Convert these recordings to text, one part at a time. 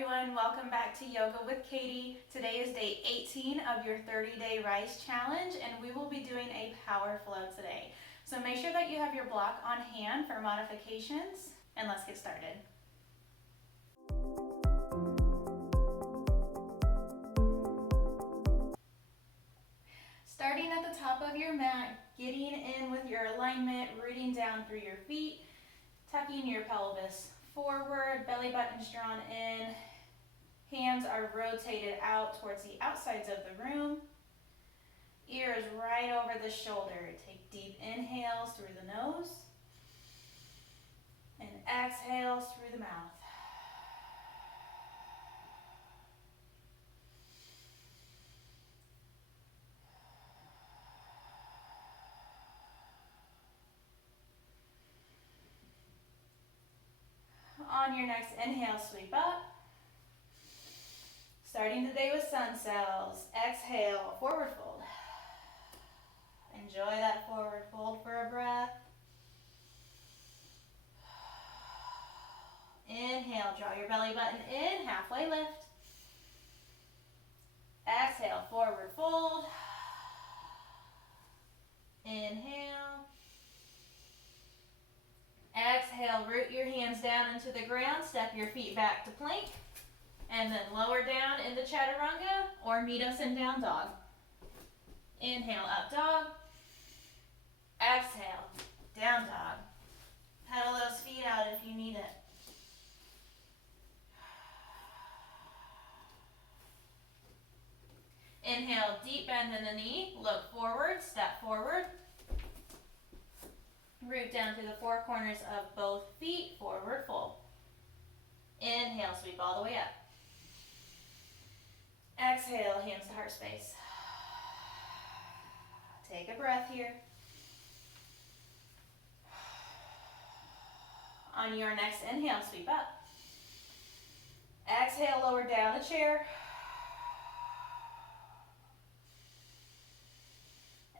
everyone, welcome back to Yoga with Katie. Today is day 18 of your 30-day Rise Challenge, and we will be doing a power flow today. So make sure that you have your block on hand for modifications, and let's get started. Starting at the top of your mat, getting in with your alignment, rooting down through your feet, tucking your pelvis forward, belly button's drawn in, hands are rotated out towards the outsides of the room, ears right over the shoulder. Take deep inhales through the nose and exhales through the mouth. On your next inhale, sweep up. Starting the day with sun cells. Exhale, forward fold. Enjoy that forward fold for a breath. Inhale, draw your belly button in, halfway lift. Exhale, forward fold. Inhale. Exhale, root your hands down into the ground, step your feet back to plank, and then lower down into chaturanga or meet us in down dog. Inhale, up dog. Exhale, down dog. Pedal those feet out if you need it. Inhale, deep bend in the knee, look forward, step forward. Root down to the four corners of both feet, forward fold. Inhale, sweep all the way up. Exhale, hands to heart space. Take a breath here. On your next inhale, sweep up. Exhale, lower down the chair.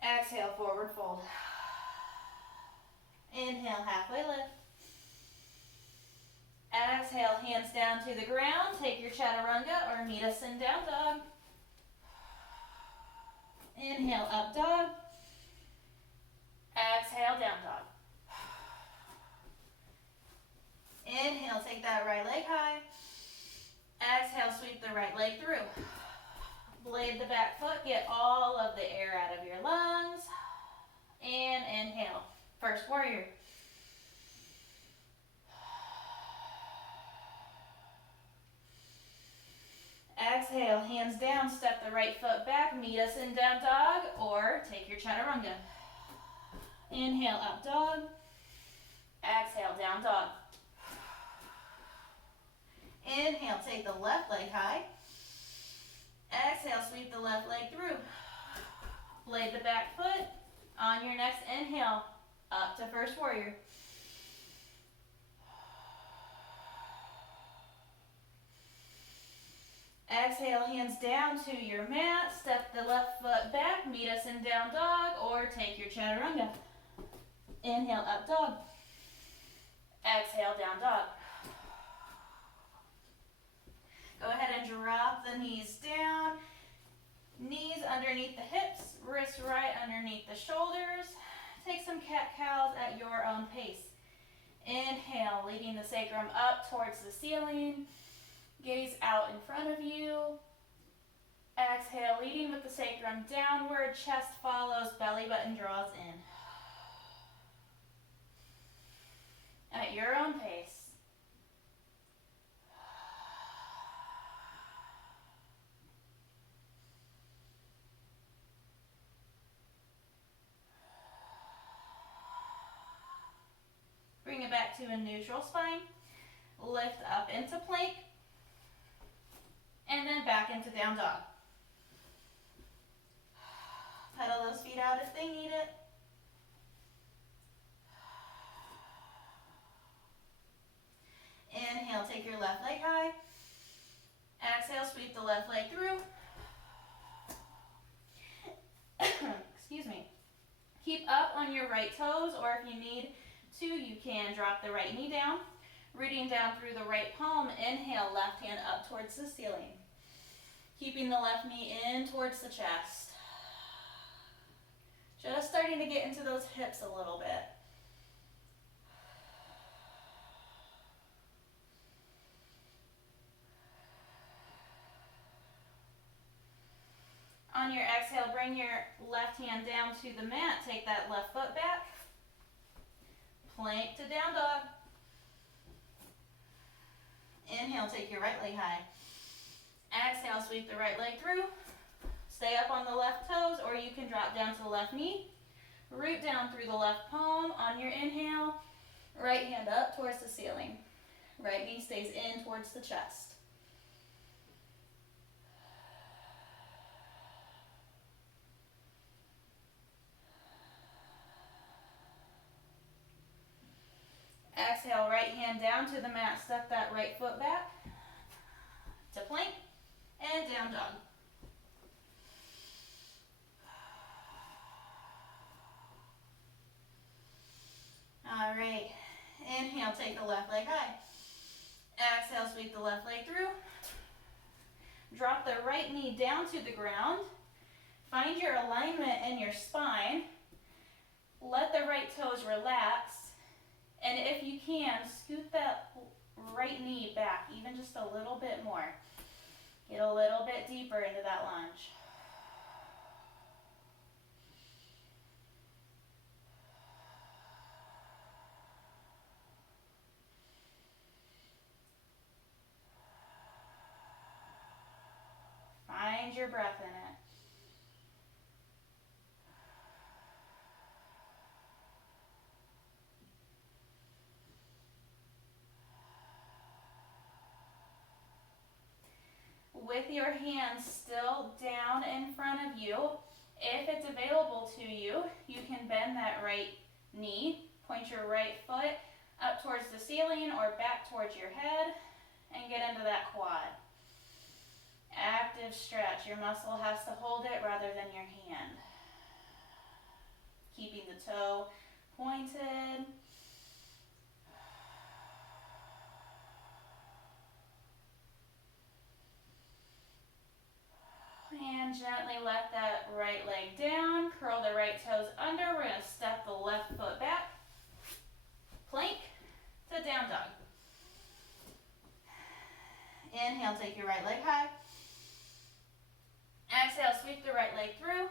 Exhale, forward fold. Inhale, halfway lift. Exhale, hands down to the ground. Take your chaturanga or meet us in down dog. Inhale, up dog. Exhale, down dog. Inhale, take that right leg high. Exhale, sweep the right leg through. Blade the back foot, get all of the air out of your lungs. And inhale. First warrior. Exhale, hands down, step the right foot back, meet us in down dog, or take your chaturanga. Inhale, up dog. Exhale, down dog. Inhale, take the left leg high. Exhale, sweep the left leg through. Blade the back foot. On your next inhale, up to first warrior. Exhale, hands down to your mat. Step the left foot back. Meet us in down dog or take your chaturanga. Inhale, up dog. Exhale, down dog. Go ahead and drop the knees down. Knees underneath the hips. Wrists right underneath the shoulders. Take some cat-cows at your own pace. Inhale, leading the sacrum up towards the ceiling. Gaze out in front of you. Exhale, leading with the sacrum downward. Chest follows, belly button draws in. At your own pace. Bring it back to a neutral spine. Lift up into plank. And then back into down dog. Pedal those feet out if they need it. Inhale, take your left leg high. Exhale, sweep the left leg through. Excuse me. Keep up on your right toes, or if you need to, you can drop the right knee down. Rooting down through the right palm, inhale, left hand up towards the ceiling. Keeping the left knee in towards the chest. Just starting to get into those hips a little bit. On your exhale, bring your left hand down to the mat. Take that left foot back. Plank to down dog. Inhale, take your right leg high. Exhale, sweep the right leg through. Stay up on the left toes, or you can drop down to the left knee. Root down through the left palm. On your inhale, right hand up towards the ceiling. Right knee stays in towards the chest. Exhale, right hand down to the mat. Step that right foot back to plank and down dog. All right, inhale, take the left leg high. Exhale, sweep the left leg through. Drop the right knee down to the ground. Find your alignment in your spine. Let the right toes relax. And if you can, scoot that right knee back even just a little bit more. Get a little bit deeper into that lunge. Find your breath in it. With your hands still down in front of you, if it's available to you, you can bend that right knee, point your right foot up towards the ceiling or back towards your head, and get into that quad. Active stretch. Your muscle has to hold it rather than your hand. Keeping the toe pointed. And gently let that right leg down. Curl the right toes under. We're going to step the left foot back. Plank to down dog. Inhale, take your right leg high. Exhale, sweep the right leg through.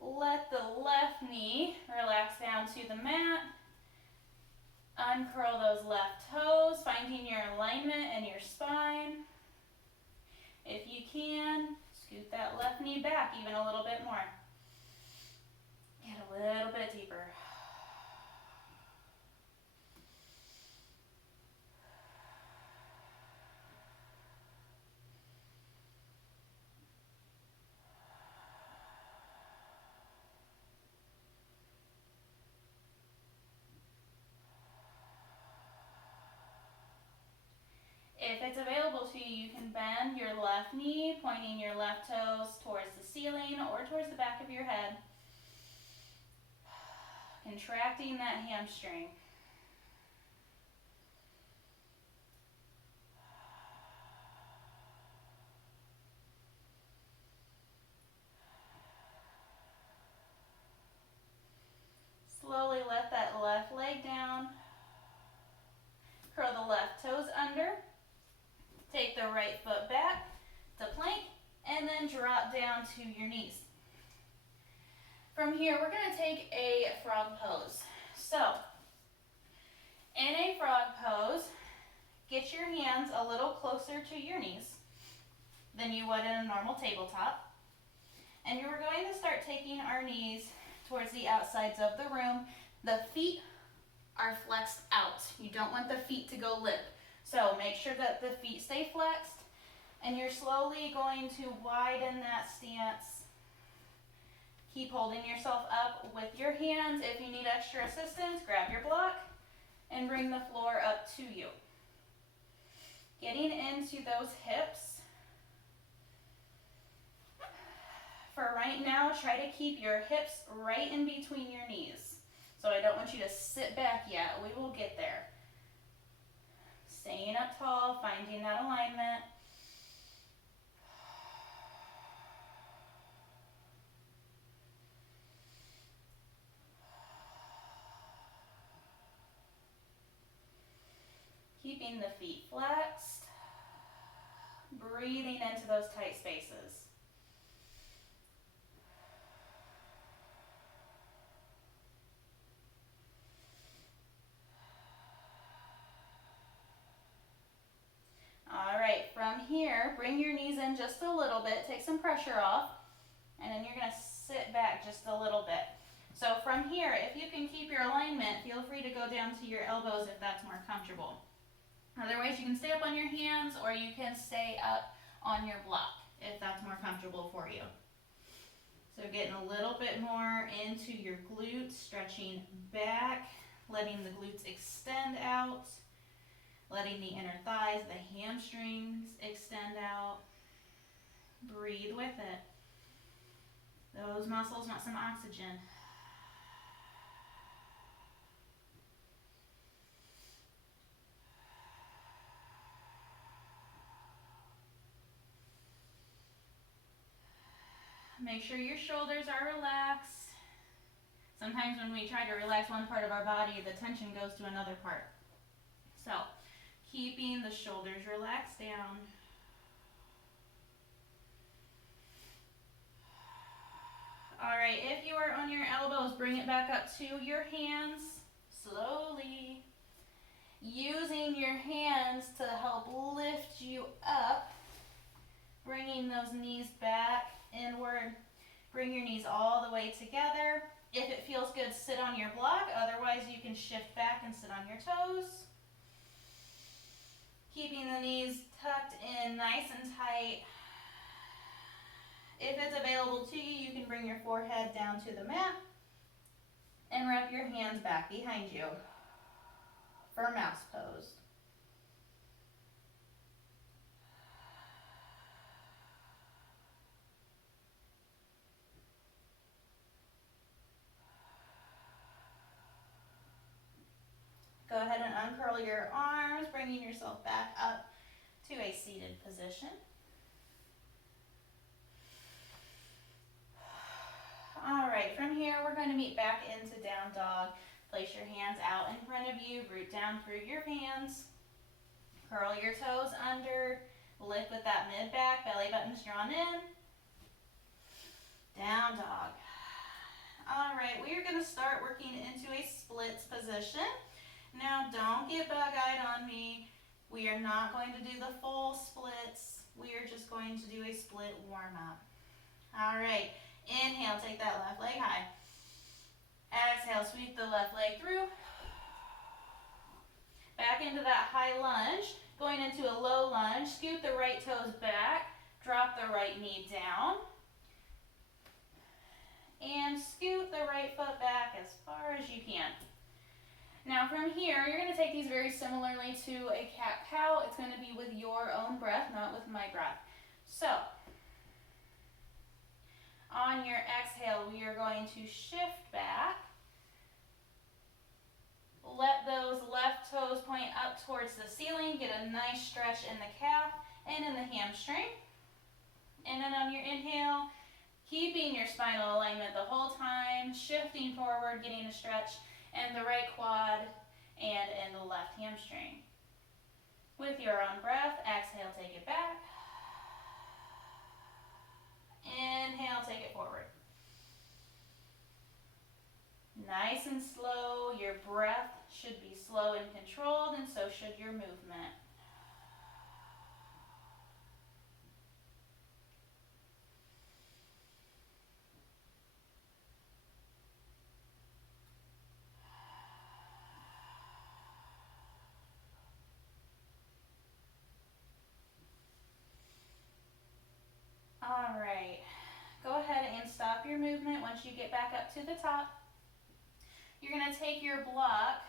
Let the left knee relax down to the mat. Uncurl those left toes, finding your alignment in your spine. If you can, scoot that left knee back even a little bit more. Get a little bit deeper. If it's available to you, you can bend your left knee, pointing your left toes towards the ceiling or towards the back of your head. Contracting that hamstring. Slowly let that left leg down. Curl the left toes under. Take the right foot back to plank and then drop down to your knees. From here, we're going to take a frog pose. So, in a frog pose, get your hands a little closer to your knees than you would in a normal tabletop. And you're going to start taking our knees towards the outsides of the room. The feet are flexed out. You don't want the feet to go limp. So make sure that the feet stay flexed, and you're slowly going to widen that stance. Keep holding yourself up with your hands. If you need extra assistance, grab your block and bring the floor up to you. Getting into those hips. For right now, try to keep your hips right in between your knees. So I don't want you to sit back yet. We will get there. Staying up tall, finding that alignment. Keeping the feet flexed. Breathing into those tight spaces. All right, from here, bring your knees in just a little bit, take some pressure off, and then you're gonna sit back just a little bit. So from here, if you can keep your alignment, feel free to go down to your elbows if that's more comfortable. Otherwise, you can stay up on your hands or you can stay up on your block if that's more comfortable for you. So getting a little bit more into your glutes, stretching back, letting the glutes extend out, letting the inner thighs, the hamstrings extend out. Breathe with it. Those muscles want some oxygen. Make sure your shoulders are relaxed. Sometimes when we try to relax one part of our body, the tension goes to another part. So, keeping the shoulders relaxed down. All right, if you are on your elbows, bring it back up to your hands slowly. Using your hands to help lift you up, bringing those knees back inward. Bring your knees all the way together. If it feels good, sit on your block. Otherwise, you can shift back and sit on your toes. Keeping the knees tucked in nice and tight. If it's available to you, you can bring your forehead down to the mat and wrap your hands back behind you for mouse pose. Go ahead and uncurl your arms, bringing yourself back up to a seated position. All right, from here we're going to meet back into down dog. Place your hands out in front of you, root down through your hands. Curl your toes under, lift with that mid back, belly button's drawn in. Down dog. All right, we are going to start working into a splits position. Now don't get bug-eyed on me. We are not going to do the full splits. We are just going to do a split warm-up. All right, inhale, take that left leg high. Exhale, sweep the left leg through. Back into that high lunge. Going into a low lunge, scoot the right toes back, drop the right knee down. And scoot the right foot back as far as you can. Now from here, you're going to take these very similarly to a cat-cow. It's going to be with your own breath, not with my breath. So, on your exhale, we are going to shift back. Let those left toes point up towards the ceiling. Get a nice stretch in the calf and in the hamstring. And then on your inhale, keeping your spinal alignment the whole time, shifting forward, getting a stretch in the right quad and in the left hamstring. With your own breath, exhale, take it back. Inhale, take it forward. Nice and slow. Your breath should be slow and controlled, and so should your movement. All right, go ahead and stop your movement once you get back up to the top. You're going to take your block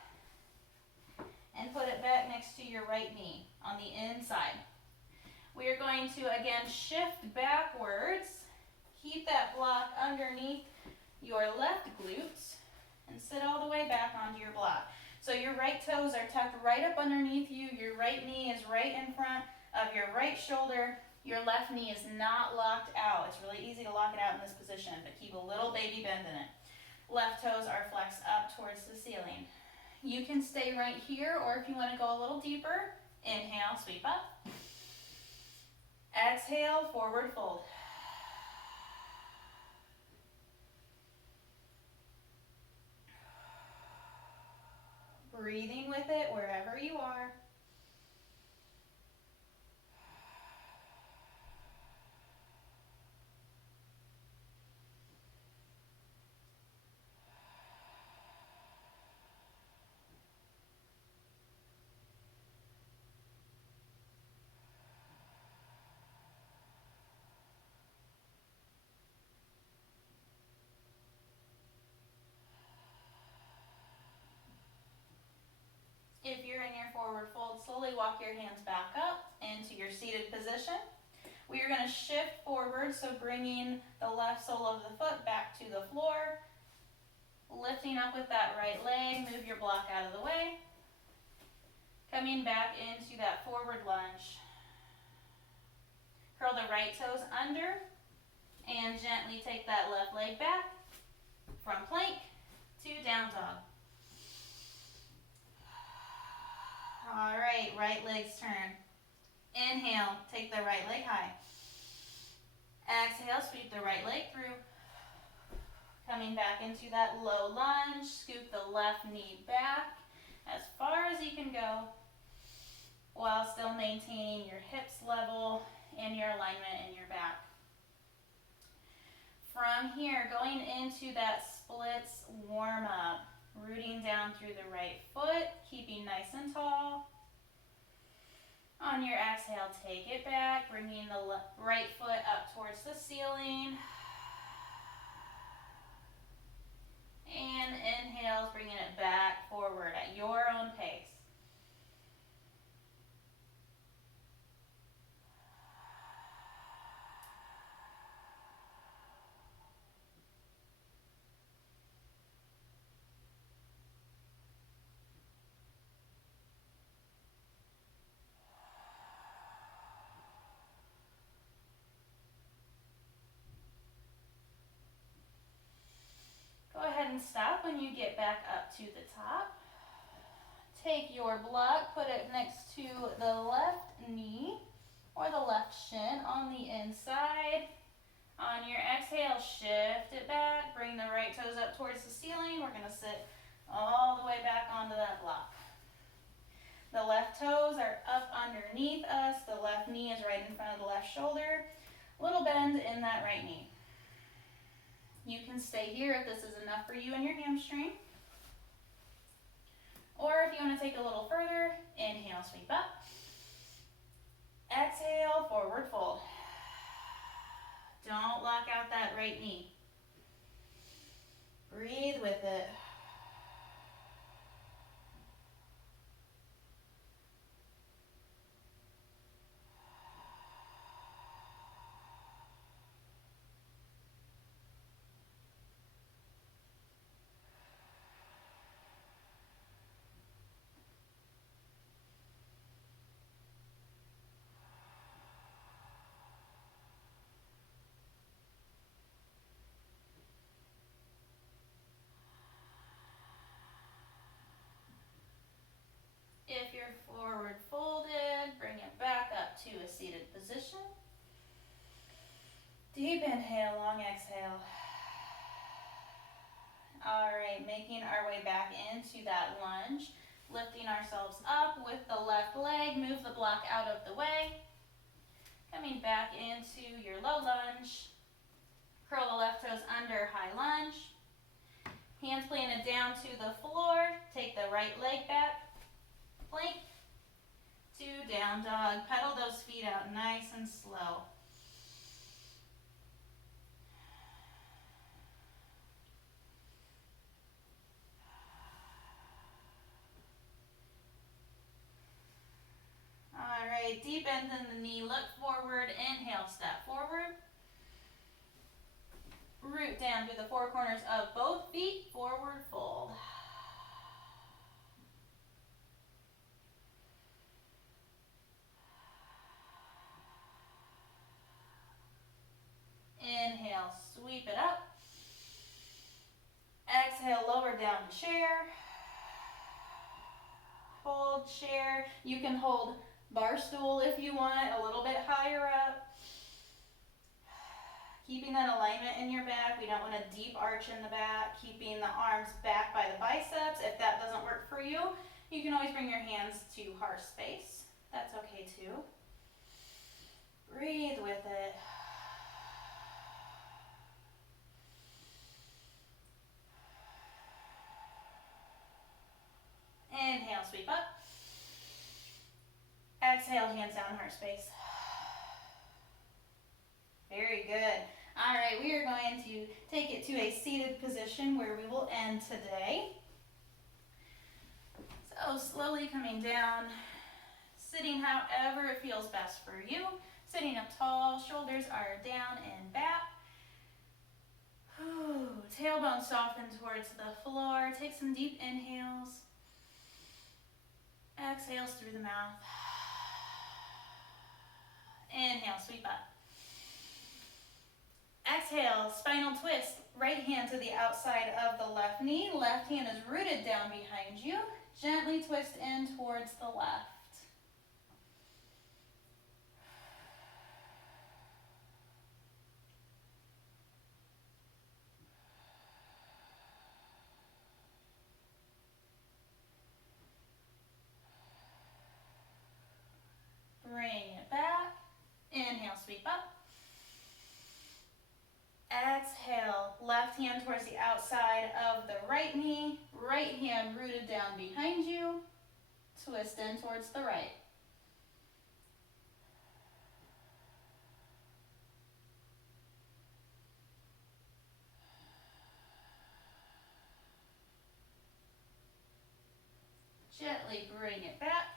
and put it back next to your right knee on the inside. We are going to again shift backwards. Keep that block underneath your left glutes. and sit all the way back onto your block. So your right toes are tucked right up underneath you. Your right knee is right in front of your right shoulder. Your left knee is not locked out. It's really easy to lock it out in this position, but keep a little baby bend in it. Left toes are flexed up towards the ceiling. You can stay right here, or if you want to go a little deeper, inhale, sweep up. Exhale, forward fold. Breathing with it wherever you are. If you're in your forward fold, slowly walk your hands back up into your seated position. We are going to shift forward, so bringing the left sole of the foot back to the floor, lifting up with that right leg, move your block out of the way, coming back into that forward lunge. Curl the right toes under and gently take that left leg back from plank to down dog. All right, right leg's turn. Inhale, take the right leg high. Exhale, sweep the right leg through. Coming back into that low lunge, scoop the left knee back as far as you can go while still maintaining your hips level and your alignment in your back. From here, going into that splits warm up, rooting down through the right foot, keeping nice and tall. On your exhale, take it back, bringing the right foot up towards the ceiling. And inhales, bringing it back forward at your own pace. Go ahead and stop when you get back up to the top. Take your block, put it next to the left knee or the left shin on the inside. On your exhale, shift it back, bring the right toes up towards the ceiling. We're going to sit all the way back onto that block. The left toes are up underneath us. The left knee is right in front of the left shoulder. Little bend in that right knee. You can stay here if this is enough for you and your hamstring. Or if you want to take a little further, inhale, sweep up. Exhale, forward fold. Don't lock out that right knee. Breathe with it. If you're forward folded, bring it back up to a seated position. Deep inhale, long exhale. All right, making our way back into that lunge, lifting ourselves up with the left leg, move the block out of the way. Coming back into your low lunge. Curl the left toes under, high lunge. Hands planted down to the floor. Take the right leg back. Plank to down dog. Pedal those feet out nice and slow. All right, deep bend in the knee, look forward, inhale, step forward. Root down through the four corners of both feet, forward fold. Inhale, sweep it up. Exhale, lower down to chair. Hold chair. You can hold bar stool if you want, a little bit higher up. Keeping that alignment in your back. We don't want a deep arch in the back. Keeping the arms back by the biceps. If that doesn't work for you, you can always bring your hands to heart space. That's okay too. Breathe with it. Inhale, sweep up. Exhale, hands down, heart space. Very good. All right, we are going to take it to a seated position where we will end today. So slowly coming down, sitting however it feels best for you. Sitting up tall, shoulders are down and back. Tailbone soften towards the floor. Take some deep inhales. Exhales through the mouth. Inhale, sweep up. Exhale, spinal twist. Right hand to the outside of the left knee. Left hand is rooted down behind you. Gently twist in towards the left. Bring it back. Inhale, sweep up. Exhale, left hand towards the outside of the right knee. Right hand rooted down behind you. Twist in towards the right. Gently bring it back.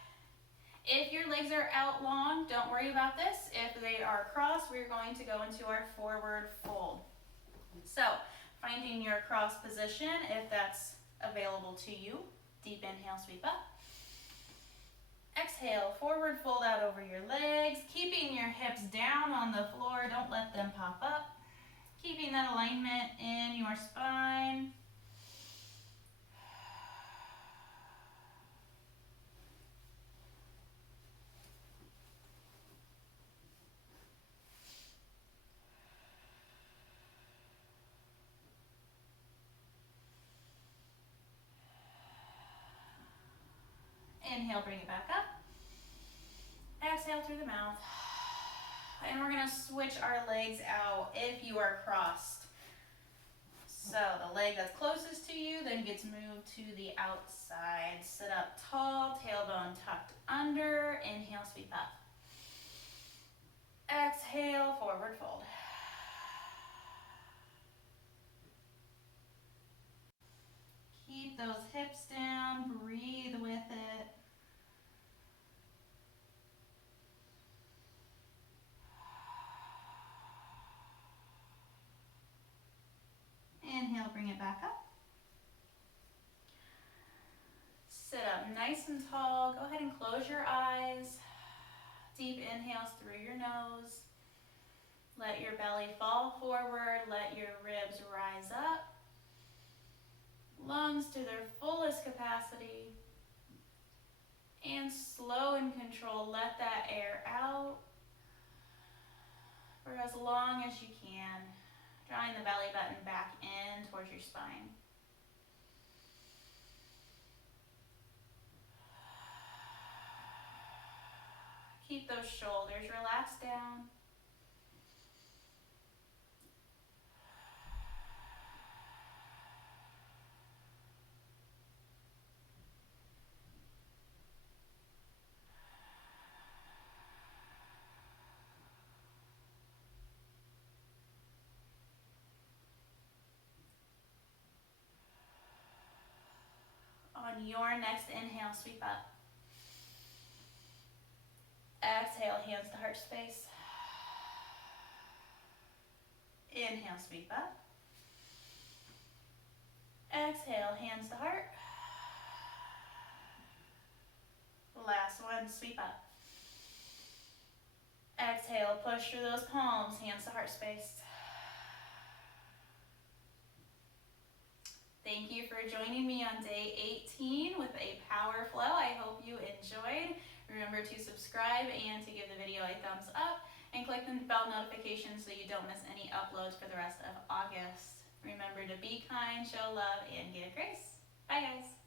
If your legs are out long, don't worry about this. If they are crossed, we're going to go into our forward fold. So, finding your cross position, if that's available to you. Deep inhale, sweep up. Exhale, forward fold out over your legs. Keeping your hips down on the floor, don't let them pop up. Keeping that alignment in your spine. Inhale, bring it back up. Exhale through the mouth. And we're going to switch our legs out if you are crossed. So the leg that's closest to you then gets moved to the outside. Sit up tall, tailbone tucked under. Inhale, sweep up. Exhale, forward fold. Keep those hips down, breathe with it. Inhale, bring it back up. Sit up nice and tall. Go ahead and close your eyes. Deep inhales through your nose. Let your belly fall forward. Let your ribs rise up. Lungs to their fullest capacity. And slow and controlled, let that air out for as long as you can. Drawing the belly button back in towards your spine. Keep those shoulders relaxed down. On your next inhale, sweep up. Exhale, hands to heart space. Inhale, sweep up. Exhale, hands to heart. Last one, sweep up. Exhale, push through those palms, hands to heart space. Thank you for joining me on day 18 with a power flow. I hope you enjoyed. Remember to subscribe and to give the video a thumbs up and click the bell notification so you don't miss any uploads for the rest of August. Remember to be kind, show love, and give grace. Bye guys.